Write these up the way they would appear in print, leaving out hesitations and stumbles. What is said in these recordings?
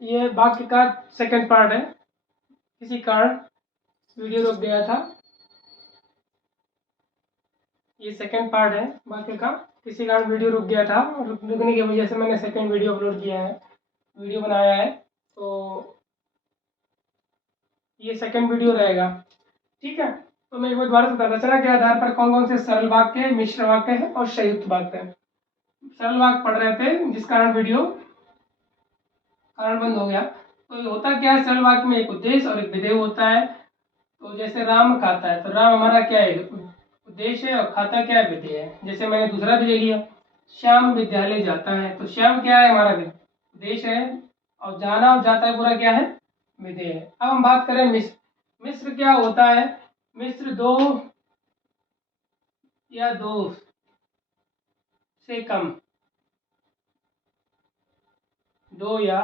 ये वाक्य का सेकंड पार्ट है। किसी कारण वीडियो रुक गया था। ये सेकंड पार्ट है वाक्य का। किसी कारण वीडियो रुक गया था और रुकने की वजह से मैंने सेकंड वीडियो अपलोड किया है, वीडियो बनाया है। तो ये सेकंड वीडियो रहेगा, ठीक है। तो मैं एक बार दोबारा से रचना के आधार पर कौन कौन से सरल वाक्य है, मिश्र वाक्य है और संयुक्त वाक्य है। सरल वाक्य पढ़ रहे थे जिस कारण वीडियो कारण बंद हो गया। तो ये होता क्या है, सरल वाक्य में एक उद्देश्य और एक विधेय होता है। तो जैसे राम खाता है, तो राम हमारा क्या है, उद्देश्य है, और खाता क्या है, विधेय है। जैसे मैंने दूसरा विधेय लिया, श्याम विद्यालय जाता है, तो श्याम क्या है, हमारा उद्देश्य है, और जाना और जाता है पूरा क्या है, विधेय है। अब हम बात करें मिश्र। मिश्र क्या होता है, मिश्र दो या दो से कम, दो या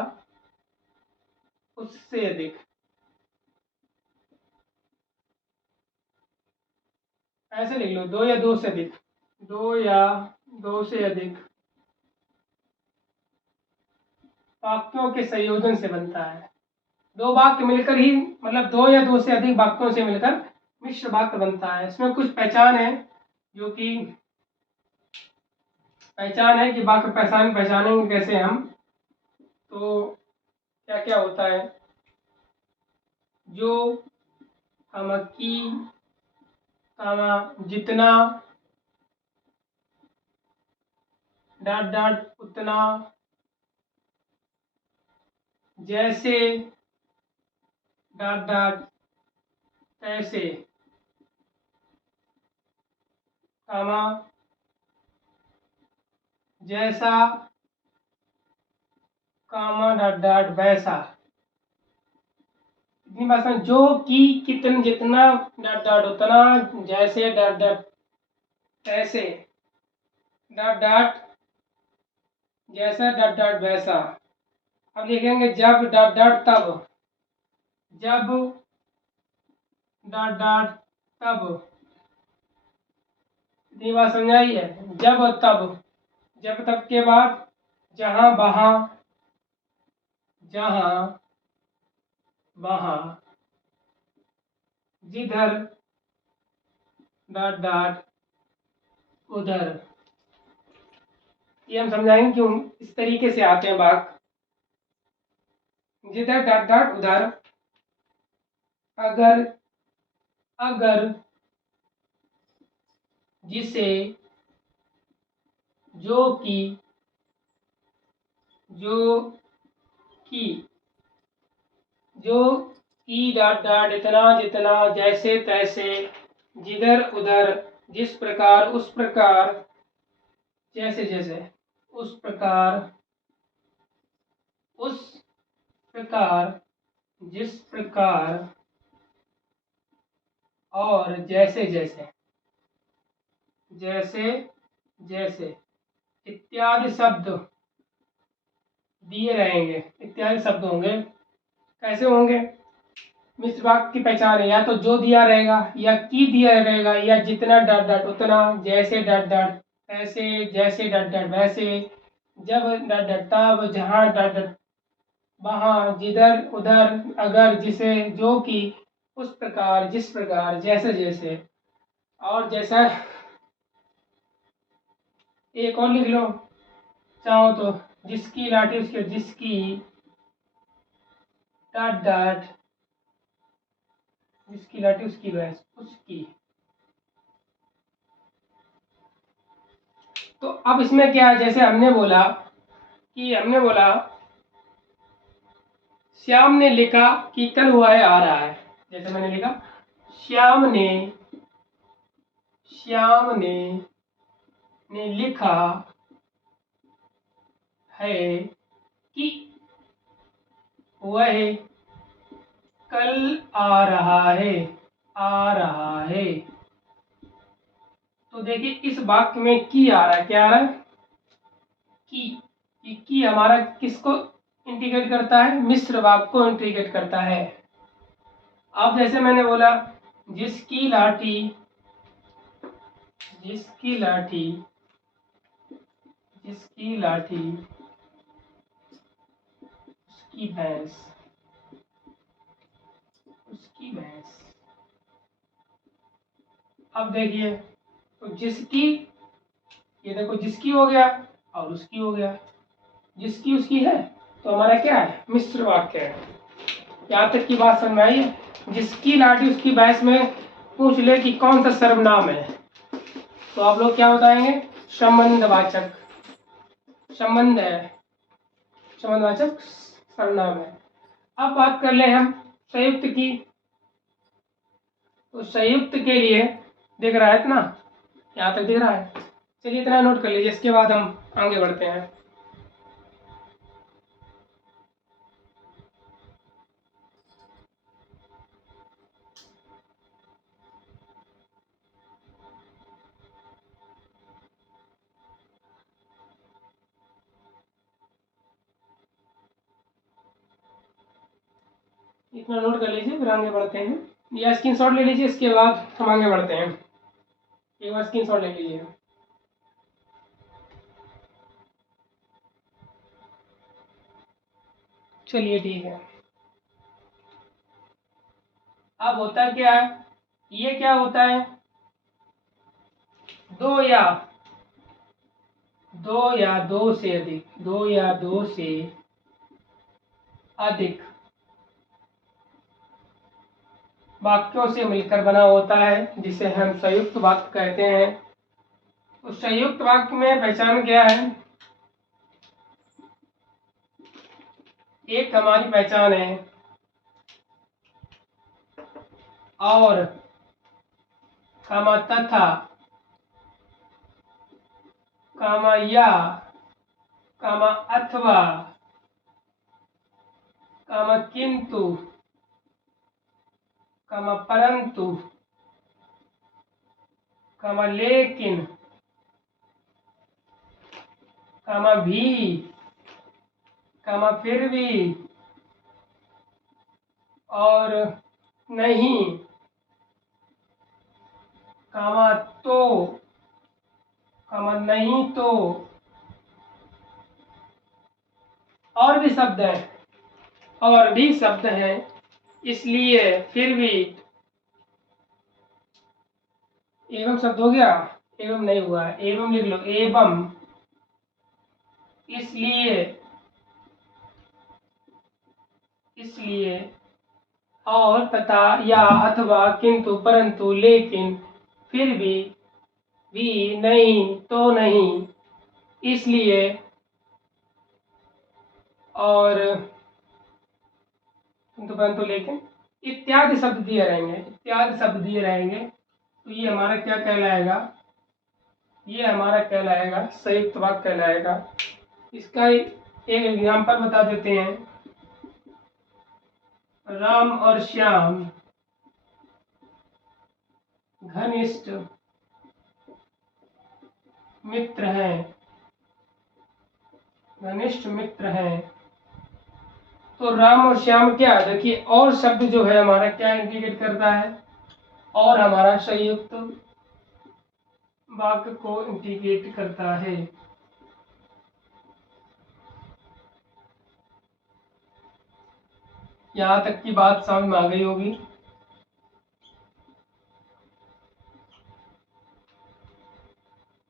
उससे अधिक, ऐसे लिख लो, दो या दो से अधिक, दो या दो से अधिक वाक्यों के संयोजन से बनता है। दो वाक्य मिलकर ही, मतलब दो या दो से अधिक वाक्यों से मिलकर मिश्र वाक्य बनता है। इसमें कुछ पहचान है, जो कि पहचान है कि वाक्य पहचानेंगे कैसे हम। तो क्या क्या होता है, जो, हम, की, जितना, डाट डाट उतना, जैसे, डाट डाट तैसे, कामा, जैसा, कामा डाट डाट वैसा। इतनी बात समझ, जो, की, कितन, जितना, डाट डाट उतना, जैसे, डाट डाट तैसे, डाट डाट जैसा, डाट डाट वैसा। अब लिखेंगे जब, डाट डाट तब, जब, डाट डाट तब। इतनी बात समझाई है, जब और तब। जब तब के बाद जहां वहां, जहां वहां, जिधर, डाट डाट उधर। ये हम समझाएंगे क्यों इस तरीके से आते हैं वाक्य। जिधर, डाट डाट उधर, अगर, अगर, जिसे, जो कि, जो कि, जो की, डाट डाट इतना जितना, जैसे तैसे, जिधर उधर, जिस प्रकार उस प्रकार, जैसे जैसे, उस प्रकार, उस प्रकार, जिस प्रकार, और जैसे जैसे, जैसे जैसे इत्यादि शब्द दिए रहेंगे। इत्यादि शब्द होंगे, कैसे होंगे, मिश्र वाक्य की पहचान है, या तो जो दिया रहेगा, या की दिया रहेगा, या जितना, डाट डाट उतना, जैसे, डाट डाट ऐसे, जैसे, डाट डाट वैसे, जब, डाट डाट तब, जहाँ, डाट डाट वहाँ, जिधर उधर, अगर, जिसे, जो कि, उस प्रकार, जिस प्रकार, जैसे जैसे, और जैसा। एक और लिख लो चाहो तो, जिसकी लाठी उसकी, जिसकी, डाट डाट, जिसकी लाठी उसकी भैंस, उसकी। तो अब इसमें क्या है, जैसे हमने बोला श्याम ने लिखा कि कल हुआ है आ रहा है। जैसे मैंने लिखा, श्याम ने, श्याम ने लिखा है कि वह कल आ रहा है, आ रहा है। तो देखिए इस वाक्य में की आ रहा है, क्या आ रहा है, की हमारा किसको इंटीग्रेट करता है, मिश्र वाक्य को इंटीग्रेट करता है। अब जैसे मैंने बोला, जिसकी लाठी, जिसकी लाठी, जिसकी लाठी उसकी भैंस, उसकी भैंस। अब देखिए, तो जिसकी, ये देखो जिसकी हो गया और उसकी हो गया। जिसकी उसकी है तो हमारा क्या है, मिश्र वाक्य है। यहाँ तक की बात समझ में आई है। जिसकी लाठी उसकी भैंस में पूछ ले कि कौन सा सर्वनाम है, तो आप लोग क्या बताएंगे, संबंधवाचक, संबंध है, संबंधवाचक सर्वनाम है। अब बात कर ले हम संयुक्त की, तो संयुक्त के लिए दिख रहा है इतना, यहाँ तक दिख रहा है। चलिए इतना नोट कर लीजिए, इसके बाद हम आगे बढ़ते हैं। इतना नोट कर लीजिए, फिर आगे बढ़ते हैं, या स्क्रीनशॉट ले लीजिए, इसके बाद हम आगे बढ़ते हैं। एक बार स्क्रीनशॉट ले लीजिए। चलिए ठीक है। अब होता क्या है, ये क्या होता है, दो या दो से अधिक, दो या दो से अधिक वाक्यों से मिलकर बना होता है, जिसे हम संयुक्त वाक्य कहते हैं। तो संयुक्त वाक्य में पहचान क्या है, एक हमारी पहचान है और कामा तथा, कामा या, कामा अथवा, कामा किंतु, कामा परंतु, कामा लेकिन, कामा भी, कामा फिर भी, और नहीं, कामा तो, कामा नहीं तो, और भी शब्द हैं, और भी शब्द हैं, इसलिए, फिर भी, एवं शब्द हो गया, एवं नहीं हुआ, एवं लिख लो, एवं, इसलिए, इसलिए, और तथा, या, अथवा, किंतु, परंतु, लेकिन, फिर भी, नहीं, तो नहीं, इसलिए, और किंतु, परंतु, लेकिन, इत्यादि शब्द दिए रहेंगे, इत्यादि शब्द दिए रहेंगे। तो ये हमारा क्या कहलाएगा, ये हमारा कहलाएगा संयुक्त वाक्य कहलाएगा। इसका एक एग्जाम्पल बता देते हैं। राम और श्याम घनिष्ठ मित्र हैं, घनिष्ठ मित्र हैं। तो राम और श्याम क्या, देखिए और शब्द जो है हमारा क्या इंडिकेट करता है, और हमारा संयुक्त वाक्य को इंडिकेट करता है। यहाँ तक की बात समझ में आ गई होगी।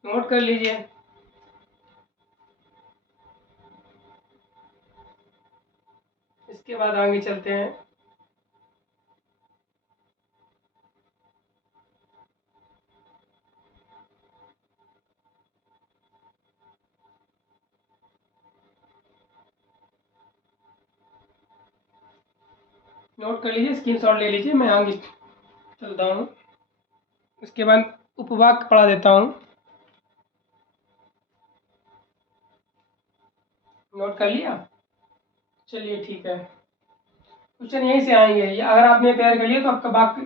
नोट कर लीजिए। इसके बाद आगे चलते हैं। नोट कर लीजिए, स्क्रीनशॉट ले लीजिए, मैं आगे चलता हूँ। इसके बाद उपवाक्य पढ़ा देता हूँ। नोट कर लिया, चलिए ठीक है। क्वेश्चन यहीं से आएंगे, अगर आपने तैयार कर लिया तो आपका वाक्य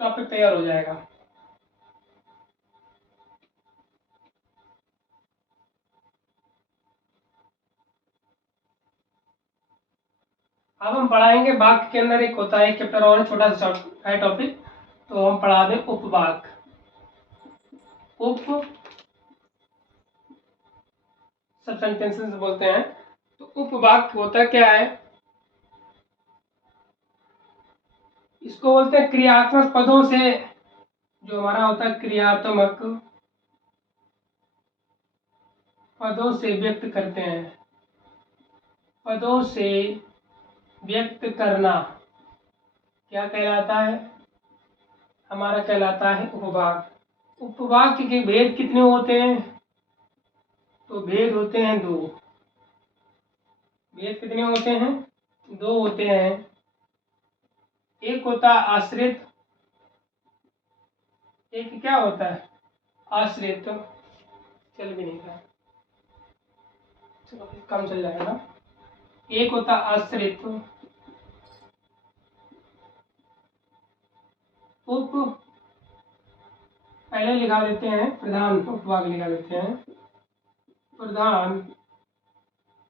टॉपिक तैयार हो जाएगा। अब हम पढ़ाएंगे वाक्य के अंदर एक होता है, एक चैप्टर और छोटा सा है टॉपिक, तो हम पढ़ा दें उपवाक्य। उप सब सेंटेंसेस बोलते हैं। तो उपवाक्य होता क्या है, इसको बोलते हैं क्रियात्मक पदों से, जो हमारा होता है क्रियात्मक पदों से व्यक्त करते हैं। पदों से व्यक्त करना क्या कहलाता है? हमारा कहलाता है उपवाक्य। उपवाक्य के भेद कितने होते हैं? तो भेद होते हैं दो। भेद कितने होते हैं? दो होते हैं। एक होता है आश्रित, एक क्या होता है? आश्रित। चल भी नहीं रहा, चलो काम चल जाएगा। एक होता आश्रित, उप पहले लिखा देते हैं प्रधान उपवाक्य लिखा देते हैं, प्रधान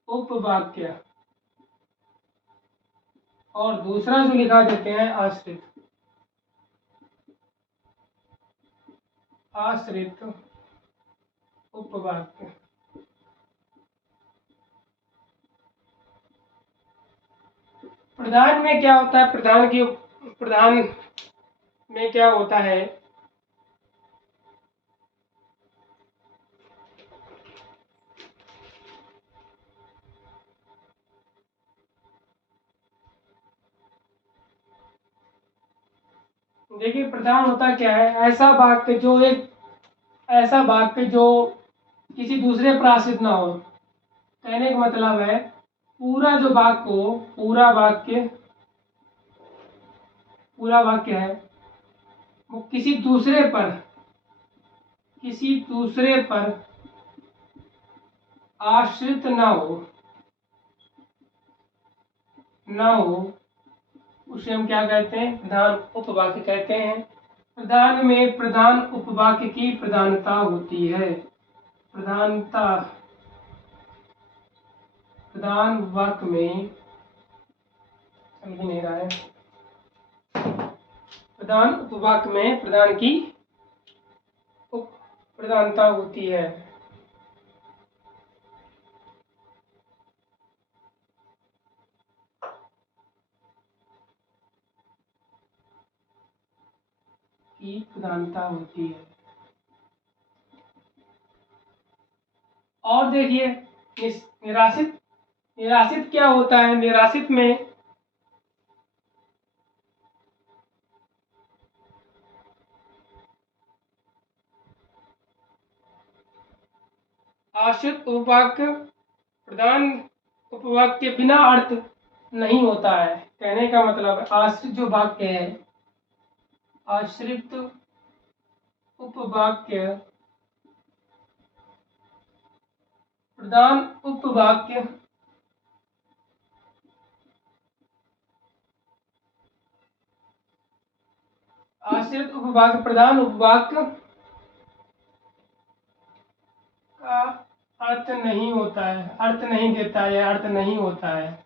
उपवाक्य, और दूसरा जो लिखा देते हैं आश्रित, आश्रित उपवाक्य। प्रधान में क्या होता है? प्रधान में क्या होता है? देखिए प्रधान होता क्या है? ऐसा वाक्य जो किसी दूसरे पर आश्रित ना हो। कहने का मतलब है पूरा जो वाक्य हो, पूरा वाक्य है वो किसी दूसरे पर आश्रित ना हो, उसे हम क्या कहते हैं? प्रधान उपवाक्य कहते हैं। प्रधान में प्रधान उपवाक्य की प्रधानता होती है। प्रधान वाक्य में समझ नहीं रहा है। प्रधान उपवाक्य में प्रधान की प्रधानता होती है। की प्रधानता होती है। और देखिए निराशित क्या होता है? निराशित में आश्रित उपवाक्य प्रधान उपवाक्य के बिना अर्थ नहीं होता है। कहने का मतलब आश्रित जो वाक्य है, आश्रित उपवाक्य प्रधान उपवाक्य आश्रित उपवाक्य प्रधान उपवाक्य का अर्थ नहीं होता है, अर्थ नहीं देता है, अर्थ नहीं होता है।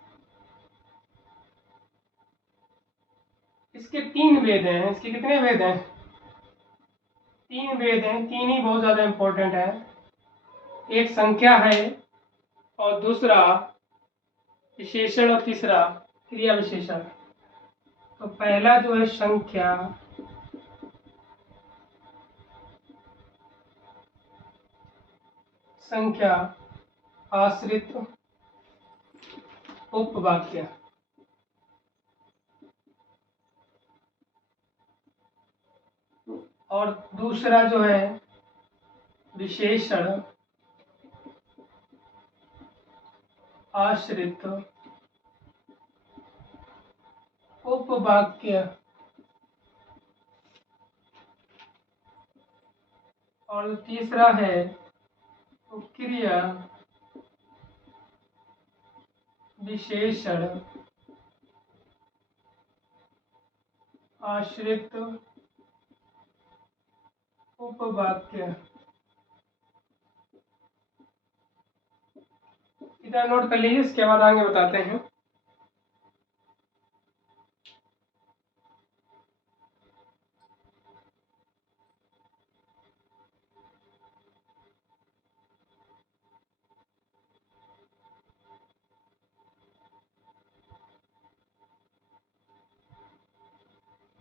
इसके तीन वेद हैं। इसके कितने वेद हैं? तीन वेद हैं। तीन ही बहुत ज्यादा इंपॉर्टेंट है। एक संख्या है, और दूसरा विशेषण, और तीसरा क्रिया विशेषण। तो पहला जो है संख्या, आश्रित उपवाक्य, और दूसरा जो है विशेषण आश्रित उपवाक्य, और तीसरा है क्रिया विशेषण आश्रित उपवाक्य। इधर नोट कर लीजिए, इसके बाद आगे बताते हैं।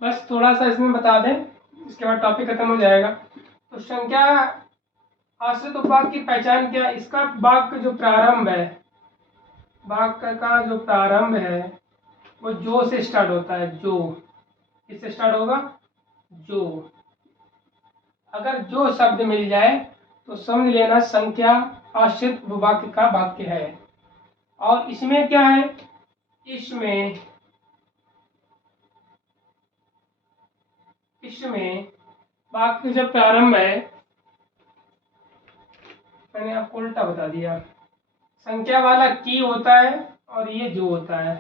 बस थोड़ा सा इसमें बता दें, इसके बाद टॉपिक खत्म हो जाएगा। तो संख्या आश्रित उपवाक की पहचान क्या है? इसका वाक्य का जो प्रारंभ है, वाक्य का जो प्रारंभ है वो जो से स्टार्ट होता है। जो किससे स्टार्ट होगा? जो। अगर जो शब्द मिल जाए तो समझ लेना संख्या आश्रित उपवाक्य का वाक्य है। और इसमें क्या है? इसमें वाक्य जब प्रारंभ है, मैंने आपको उल्टा बता दिया, संख्या वाला की होता है और ये जो होता है,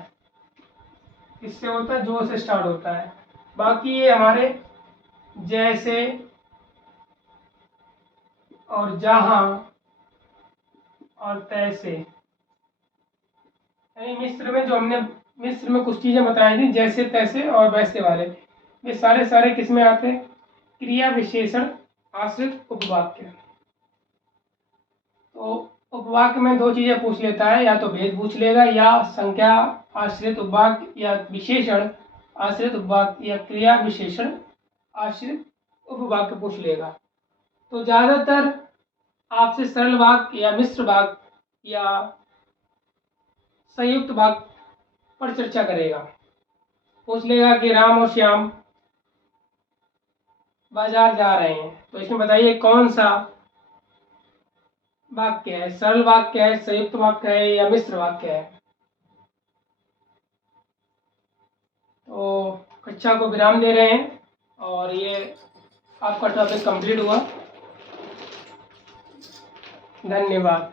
किससे होता है? जो से स्टार्ट होता है। बाकी ये हमारे जैसे और जहां और तैसे, यानी मिस्र में जो हमने मिस्र में कुछ चीजें बताई थी, जैसे तैसे और वैसे वाले, ये सारे सारे किसमें आते हैं? क्रिया विशेषण आश्रित उपवाक्य। तो उपवाक्य में दो चीजें पूछ लेता है, या तो भेद पूछ लेगा, या संख्या आश्रित उपवाक्य, या विशेषण आश्रित उपवाक्य, या क्रिया विशेषण आश्रित उपवाक्य पूछ लेगा। तो ज्यादातर आपसे सरल वाक्य या मिश्र वाक्य या संयुक्त वाक्य पर चर्चा करेगा। पूछ लेगा कि राम और श्याम बाजार जा रहे हैं, तो इसमें बताइए कौन सा वाक्य है? सरल वाक्य है, संयुक्त वाक्य है, या मिश्र वाक्य है? तो कक्षा को विराम दे रहे हैं और ये आपका टॉपिक कंप्लीट हुआ। धन्यवाद।